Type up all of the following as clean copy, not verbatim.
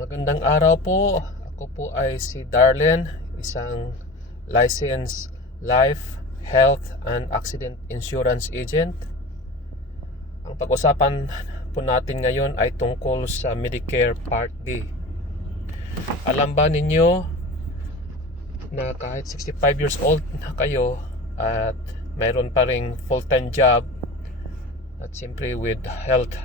Magandang araw po. Ako po ay si Darlen, isang licensed life, health, and accident insurance agent. Ang pag-usapan po natin ngayon ay tungkol sa Medicare Part B. Alam ba ninyo na kahit 65 years old na kayo at mayroon pa ring full-time job at siyempre with health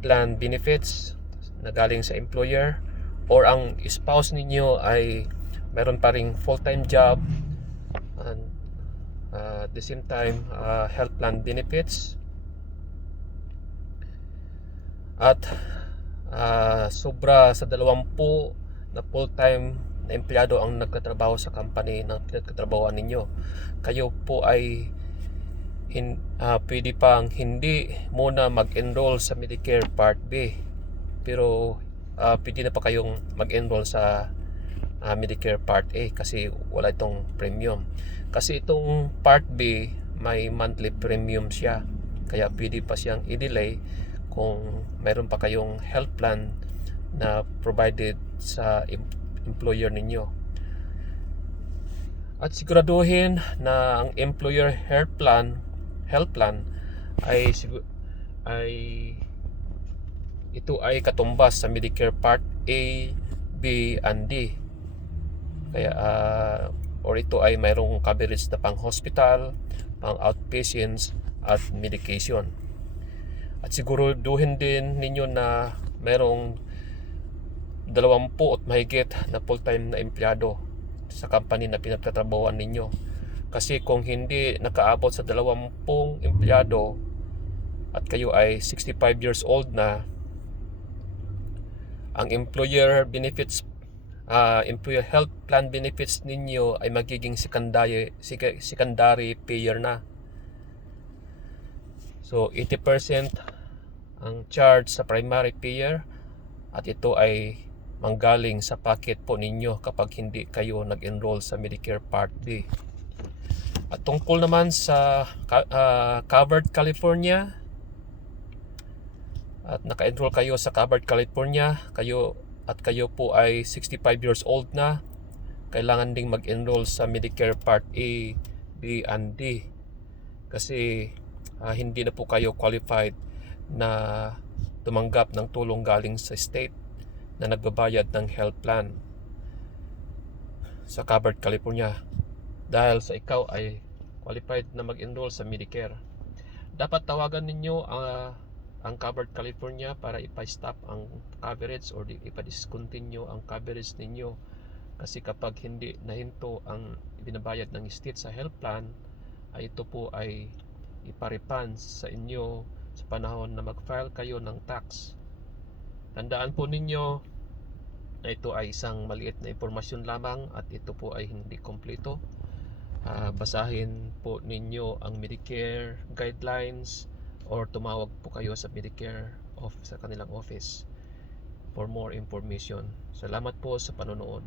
plan benefits na galing sa employer, or ang spouse ninyo ay meron pa ring full-time job and at the same time health plan benefits, at sobra sa 20 na full-time na empleyado ang nagtatrabaho sa company na pinagtatrabahoan ninyo, kayo po ay pwede pang hindi muna mag-enroll sa Medicare Part B, pero pwede na pa kayong mag-enroll sa Medicare Part A kasi wala itong premium. Kasi itong Part B may monthly premium siya, kaya pwede pa siyang i-delay kung mayroon pa kayong health plan na provided sa employer ninyo. At siguraduhin na ang employer health plan ay ito ay katumbas sa Medicare Part A, B, and D. Kaya or ito ay mayroong coverage na pang hospital, pang outpatients at medication. At siguraduhin din ninyo na mayroong 20 at mahigit na full-time na empleyado sa company na pinagtatrabahoan ninyo. Kasi kung hindi nakaabot sa 20 empleyado at kayo ay 65 years old na, ang employer health plan benefits ninyo ay magiging secondary payer na. So 80% ang charge sa primary payer, at ito ay manggaling sa packet po ninyo kapag hindi kayo nag-enroll sa Medicare Part B. At tungkol naman sa Covered California, at naka-enroll kayo sa Covered California, kayo po ay 65 years old na, kailangan ding mag-enroll sa Medicare Part A, B, and D. Kasi hindi na po kayo qualified na tumanggap ng tulong galing sa state na nagbabayad ng health plan sa Covered California, dahil sa ikaw ay qualified na mag-enroll sa Medicare. Dapat tawagan ninyo ang Covered California para ipa-stop ang coverage or ipa-discontinue ang coverage ninyo, kasi kapag hindi nahinto ang binabayad ng state sa health plan, ay ito po ay ipa-refund sa inyo sa panahon na mag-file kayo ng tax. Tandaan po ninyo na ito ay isang maliit na impormasyon lamang at ito po ay hindi kompleto. Basahin po ninyo ang Medicare guidelines or tumawag po kayo sa Medicare sa kanilang office for more information. Salamat po sa panonood.